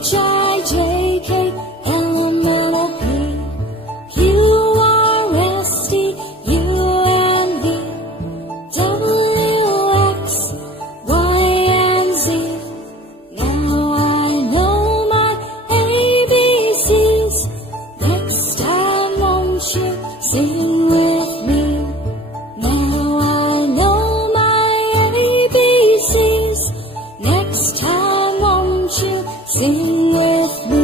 H-I-J-K-L-M-N-O-P, Q-R-S-T, U-N-V, W-X-Y-and-Z. Now I know my ABCs. Next time won't you sing with me? Now I know my ABCs. Next time won't you sing with me?